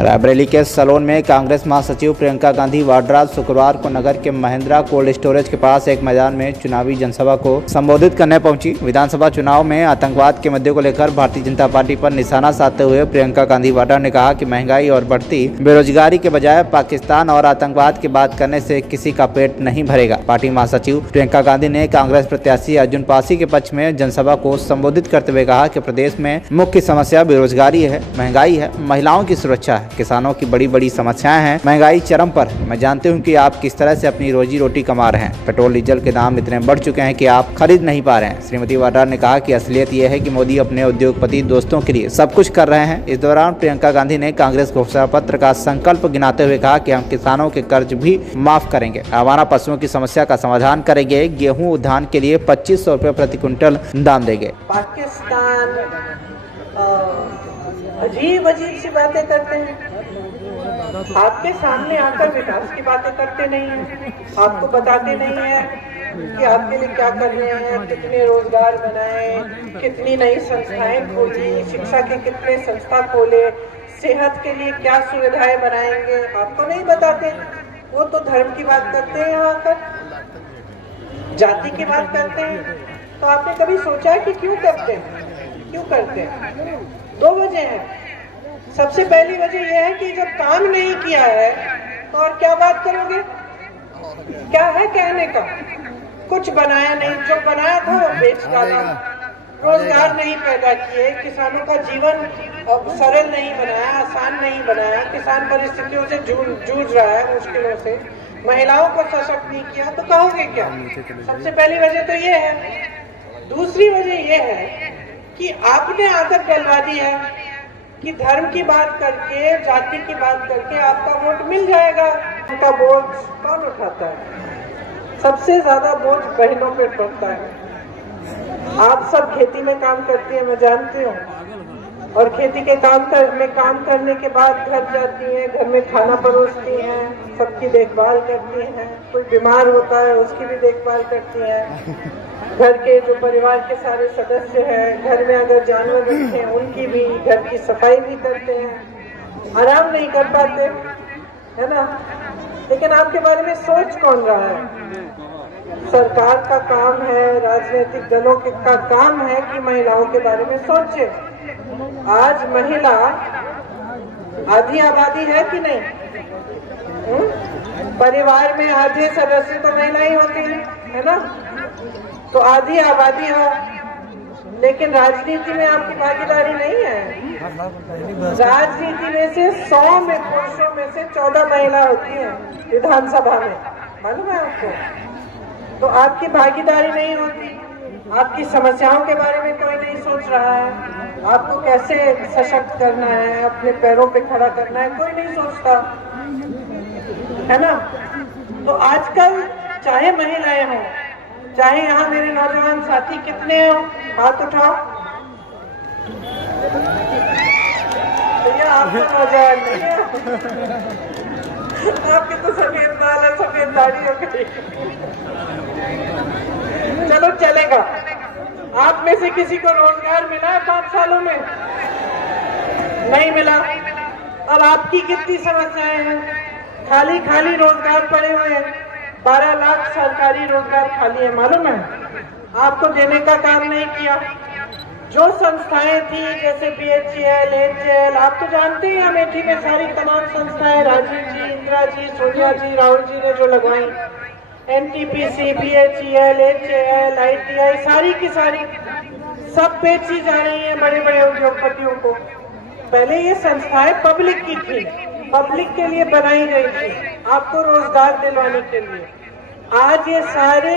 रायबरेली के सलोन में कांग्रेस महासचिव प्रियंका गांधी वाड्रा शुक्रवार को नगर के महिंद्रा कोल्ड स्टोरेज के पास एक मैदान में चुनावी जनसभा को संबोधित करने पहुंची। विधानसभा चुनाव में आतंकवाद के मुद्दे को लेकर भारतीय जनता पार्टी पर निशाना साधते हुए प्रियंका गांधी वाड्रा ने कहा कि महंगाई और बढ़ती बेरोजगारी के बजाय पाकिस्तान और आतंकवाद की बात करने से किसी का पेट नहीं भरेगा। पार्टी महासचिव प्रियंका गांधी ने कांग्रेस प्रत्याशी अर्जुन पासी के पक्ष में जनसभा को संबोधित करते हुए कहा कि प्रदेश में मुख्य समस्या बेरोजगारी है, महंगाई है, महिलाओं की सुरक्षा है, किसानों की बड़ी बड़ी समस्याएं हैं, महंगाई चरम पर। मैं जानती हूं कि आप किस तरह से अपनी रोजी रोटी कमा रहे हैं। पेट्रोल डीजल के दाम इतने बढ़ चुके हैं कि आप खरीद नहीं पा रहे हैं। श्रीमती वाड्रा ने कहा कि असलियत यह है कि मोदी अपने उद्योगपति दोस्तों के लिए सब कुछ कर रहे हैं। इस दौरान प्रियंका गांधी ने कांग्रेस घोषणा पत्र का संकल्प गिनाते हुए कहा कि हम किसानों के कर्ज भी माफ करेंगे, आवारा पशुओं की समस्या का समाधान करेंगे, गेहूँ धान के लिए 2500 रुपए प्रति क्विंटल दाम देंगे। पाकिस्तान अजीब सी बातें करते हैं, आपके सामने आकर विकास की बातें करते नहीं हैं, आपको बताते नहीं है कि आपके लिए क्या कर रहे हैं, कितने रोजगार बनाए, कितनी नई संस्थाएं खोली, शिक्षा के कितने संस्था खोले, सेहत के लिए क्या सुविधाएं बनाएंगे, आपको नहीं बताते। वो तो धर्म की बात करते हैं, यहाँ आकर जाति की बात करते हैं। तो आपने कभी सोचा है कि क्यों करते हैं? क्यों करते हैं? दो वजह है। सबसे पहली वजह यह है कि जब काम नहीं किया है तो और क्या बात करोगे? क्या है कहने का? कुछ बनाया नहीं, जो बनाया था वो बेच डाला, रोजगार नहीं पैदा किए, किसानों का जीवन सरल नहीं बनाया, आसान नहीं बनाया, किसान परिस्थितियों से जूझ रहा है, मुश्किलों से, महिलाओं को सशक्त नहीं किया, तो कहोगे क्या? सबसे पहली वजह तो ये है। दूसरी वजह यह है कि आपने आदत डलवा दी है कि धर्म की बात करके, जाति की बात करके आपका वोट मिल जाएगा। उनका बोझ कौन उठाता है? सबसे ज्यादा बोझ बहनों पे पड़ता है। आप सब खेती में काम करती हैं, मैं जानती हूँ, और खेती के काम करने के बाद घर जाती हैं, घर में खाना परोसती हैं, सबकी देखभाल करती हैं, कोई बीमार होता है उसकी भी देखभाल करती हैं, घर के जो परिवार के सारे सदस्य हैं, घर में अगर जानवर रखे हैं उनकी भी, घर की सफाई भी करते हैं, आराम नहीं कर पाते, है ना? लेकिन आपके बारे में सोच कौन रहा है? सरकार का काम है, राजनीतिक दलों का काम है कि महिलाओं के बारे में सोचे। आज महिला आधी आबादी है कि नहीं? परिवार में आधे सदस्य तो महिलाएं होती हैं, है ना? तो आधी आबादी हो, लेकिन राजनीति में आपकी भागीदारी नहीं है। राजनीति में से 100 में पुरुषों में से 14 महिला होती हैं विधानसभा में, मालूम है आपको? तो आपकी भागीदारी नहीं होती, आपकी समस्याओं के बारे में कोई नहीं सोच रहा है, आपको कैसे सशक्त करना है, अपने पैरों पे खड़ा करना है, कोई नहीं सोचता, है ना? तो आजकल चाहे महिलाएं हों, चाहे यहाँ मेरे नौजवान साथी कितने हो, हाथ उठाओ। तो ये आपका नौजवान नहीं है, आपके तो सफेद बाल है, सफेद दाढ़ी हो गई। चलो चलेगा। आप में से किसी को रोजगार मिला है 5 सालों में? नहीं मिला। अब आपकी कितनी समस्याएं हैं? खाली खाली रोजगार पड़े हुए हैं, 12 लाख सरकारी रोजगार खाली है, मालूम है? आपको देने का काम नहीं किया। जो संस्थाएं थी जैसे BHEL, HEL, आप तो जानते हैं अमेठी में सारी तमाम संस्थाएं राजीव जी, इंदिरा जी, सोनिया जी, राहुल जी ने जो लगवाई, NTPC, BHEL, HEL, ITI, सारी की सारी सब बेची जा रही हैं बड़े बड़े उद्योगपतियों को। पहले ये संस्थाएं पब्लिक की थी, पब्लिक के लिए बनाई गई थी, आपको रोजगार दिलवाने के लिए। आज ये सारे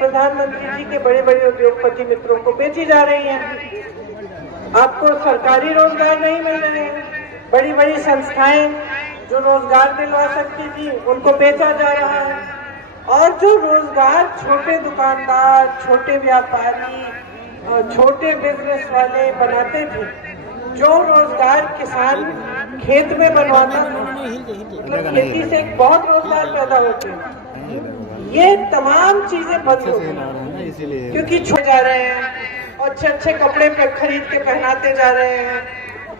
प्रधानमंत्री जी के बड़े बड़े उद्योगपति मित्रों को बेची जा रही हैं। आपको सरकारी रोजगार नहीं मिल रहे हैं। बड़ी बड़ी संस्थाएं जो रोजगार दिलवा सकती थी उनको बेचा जा रहा है। और जो रोजगार छोटे दुकानदार, छोटे व्यापारी, छोटे बिजनेस वाले बनाते थे, जो रोजगार किसान खेत में बनवाता था, मतलब खेती से बहुत रोजगार पैदा होते हैं, ये तमाम चीजें बंद हो गई क्योंकि छोड़ जा रहे हैं और अच्छे अच्छे कपड़े पे खरीद के पहनाते जा रहे हैं,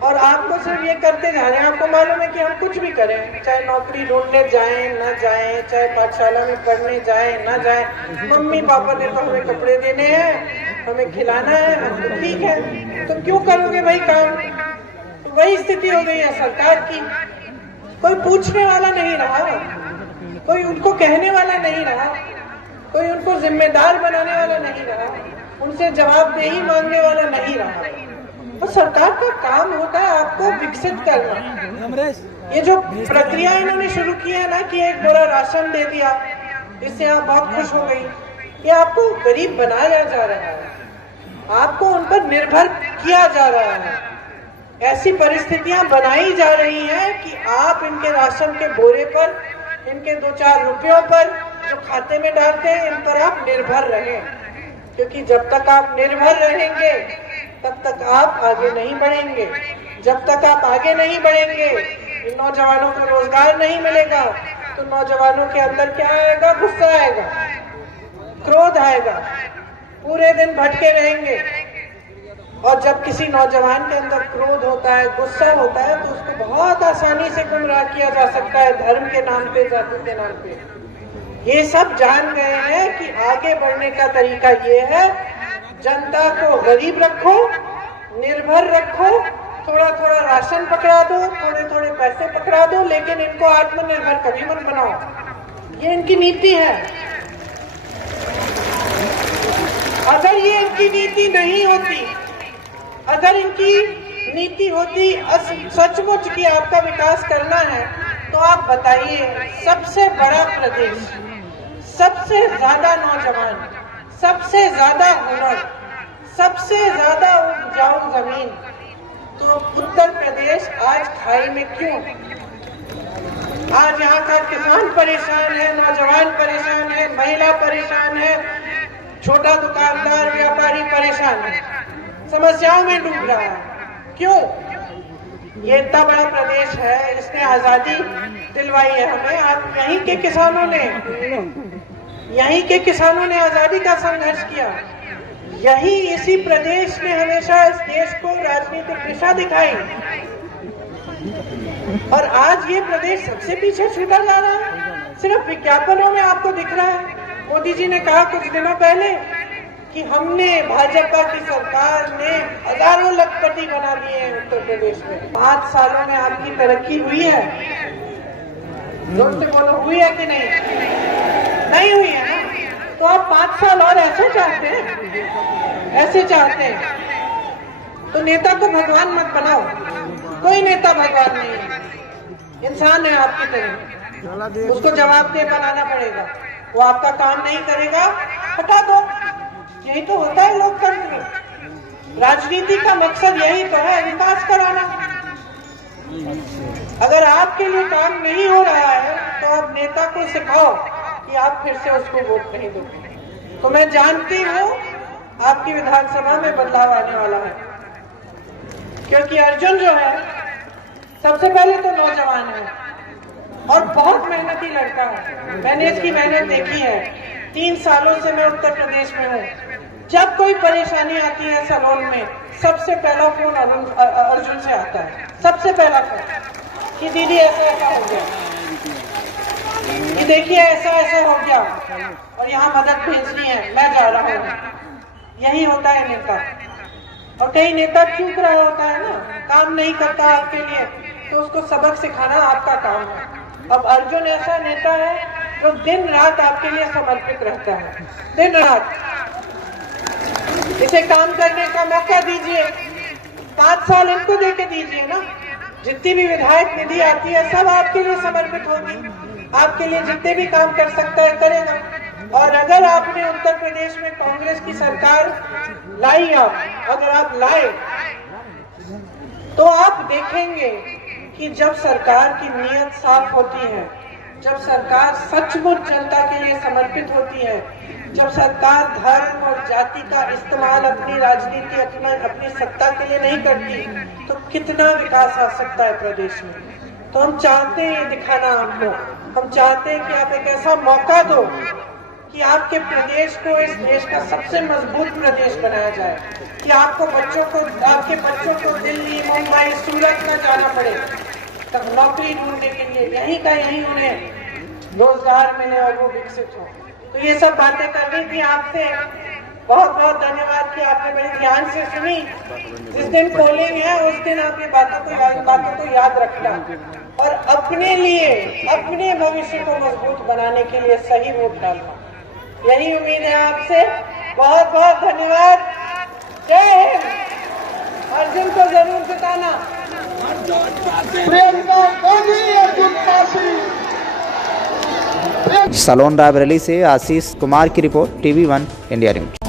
और आपको सिर्फ ये करते जा रहे हैं। आपको मालूम है कि हम कुछ भी करें, चाहे नौकरी ढूंढने जाएं ना जाएं, चाहे पाठशाला में पढ़ने जाएं ना जाएं, मम्मी पापा ने तो हमें कपड़े देने हैं, हमें खिलाना है, हम तो ठीक है, तो क्यों करोगे भाई काम? तो वही स्थिति हो गई है सरकार की। कोई पूछने वाला नहीं रहा, कोई उनको कहने वाला नहीं रहा, कोई उनको जिम्मेदार बनाने वाला नहीं रहा, उनसे जवाबदेही मांगने वाला नहीं रहा। तो सरकार का काम होता है आपको विकसित करना। ये जो प्रक्रिया इन्होंने शुरू की है ना कि एक बोरा राशन दे दिया, इससे आप बहुत खुश हो गई, ये आपको गरीब बनाया जा रहा है, आपको उन पर निर्भर किया जा रहा है। ऐसी परिस्थितियां बनाई जा रही हैं कि आप इनके राशन के बोरे पर, इनके 2-4 रुपयों पर जो खाते में डालते हैं, इन पर आप निर्भर रहें, क्योंकि जब तक आप निर्भर रहेंगे तब तक आप आगे नहीं बढ़ेंगे। जब तक आप आगे नहीं बढ़ेंगे, इन नौजवानों को रोजगार नहीं मिलेगा, तो नौजवानों के अंदर क्या आएगा? गुस्सा आएगा, क्रोध आएगा, पूरे दिन भटके रहेंगे। और जब किसी नौजवान के अंदर क्रोध होता है, गुस्सा होता है, तो उसको बहुत आसानी से गुमराह किया जा सकता है, धर्म के नाम पे, जाति के नाम पे। ये सब जान गए हैं कि आगे बढ़ने का तरीका ये है, जनता को गरीब रखो, निर्भर रखो, थोड़ा थोड़ा राशन पकड़ा दो, थोड़े थोड़े पैसे पकड़ा दो, लेकिन इनको आत्मनिर्भर कभी मत बनाओ। ये इनकी नीति है। अगर ये इनकी नीति नहीं होती, अगर इनकी नीति होती सचमुच की आपका विकास करना है, तो आप बताइए, सबसे बड़ा प्रदेश, सबसे ज्यादा नौजवान, सबसे ज्यादा हुनर, सबसे ज्यादा उपजाऊ जमीन, तो उत्तर प्रदेश आज खाई में क्यों? आज यहाँ का किसान परेशान है, नौजवान परेशान है, महिला परेशान है, छोटा दुकानदार व्यापारी परेशान है, समस्याओं में डूब रहा है। क्यों? ये इतना बड़ा प्रदेश है, इसने आजादी दिलवाई है हमें। आप यहीं के किसानों ने आजादी का संघर्ष किया। यही इसी प्रदेश ने हमेशा इस देश को राजनीतिक दिशा दिखाई, और आज ये प्रदेश सबसे पीछे छूटा जा रहा है। सिर्फ विज्ञापनों में आपको दिख रहा है। मोदी जी ने कहा कुछ दिनों पहले कि हमने, भाजपा की सरकार ने हजारों लखपति बना दिए हैं उत्तर प्रदेश में। 5 सालों में आपकी तरक्की हुई है? जोर से बोलो, हुई है कि नहीं? नहीं हुई है ना? तो आप 5 साल और ऐसे चाहते हैं, ऐसे चाहते हैं, तो नेता को भगवान मत बनाओ। कोई नेता भगवान नहीं है, इंसान है आपकी तरह, उसको जवाबदेह बनाना पड़ेगा। वो आपका काम नहीं करेगा, हटा दो। यही तो होता है लोकतंत्र में। राजनीति का मकसद यही तो है, विकास कराना। अगर आपके लिए काम नहीं हो रहा है, तो आप नेता को सिखाओ कि आप फिर से उसको वोट नहीं दोगे। तो मैं जानती हूँ आपकी विधानसभा में बदलाव आने वाला है, क्योंकि अर्जुन जो है, सबसे पहले तो नौजवान है और बहुत मेहनती लड़का है। मैंने इसकी मेहनत देखी है। 3 सालों से मैं उत्तर प्रदेश में हूँ। जब कोई परेशानी आती है सलोन में, सबसे पहला फोन अर्जुन से आता है। सबसे पहला फोन कि दीदी ऐसा ऐसा हो गया, कि देखिए ऐसा ऐसा हो गया, और यहाँ मदद भेजनी है, मैं जा रहा हूँ। यही होता है नेता। और कई नेता चूक रहा होता है ना, काम नहीं करता आपके लिए, तो उसको सबक सिखाना आपका काम है। अब अर्जुन ऐसा नेता है जो दिन रात आपके लिए समर्पित रहता है, दिन रात। इसे काम करने का मौका दीजिए। 5 साल इनको देके दीजिए ना। जितनी भी विधायक निधि आती है, सब आपके लिए समर्पित होगी। आपके लिए जितने भी काम कर सकता है करेगा। और अगर आपने उत्तर प्रदेश में कांग्रेस की सरकार लाई, अगर आप लाए, तो आप देखेंगे कि जब सरकार की नीयत साफ होती है, जब सरकार सचमुच जनता के लिए समर्पित होती है, जब सरकार धर्म और जाति का इस्तेमाल अपनी राजनीति, अपनी सत्ता के लिए नहीं करती, तो कितना विकास आ सकता है प्रदेश में। तो हम चाहते हैं ये दिखाना आपको। हम चाहते हैं कि आप एक ऐसा मौका दो कि आपके प्रदेश को इस देश का सबसे मजबूत प्रदेश बनाया जाए, कि आपके बच्चों को दिल्ली, मुंबई, सूरत न जाना पड़े तब नौकरी ढूंढने के लिए, यहीं का यहीं उन्हें रोजगार मिले और वो विकसित हो। तो ये सब बातें करनी थी आपसे। बहुत बहुत धन्यवाद कि आपने बड़े ध्यान से सुनी। जिस दिन पोलिंग है उस दिन आप ये बातों को याद रखना और अपने लिए, अपने भविष्य को मजबूत बनाने के लिए सही वोट डालना। यही उम्मीद है आपसे। बहुत बहुत धन्यवाद। जय हिंद। अर्जुन को जरूर जिताना। सलोन रायबरेली से आशीष कुमार की रिपोर्ट, TV1 इंडिया न्यूज।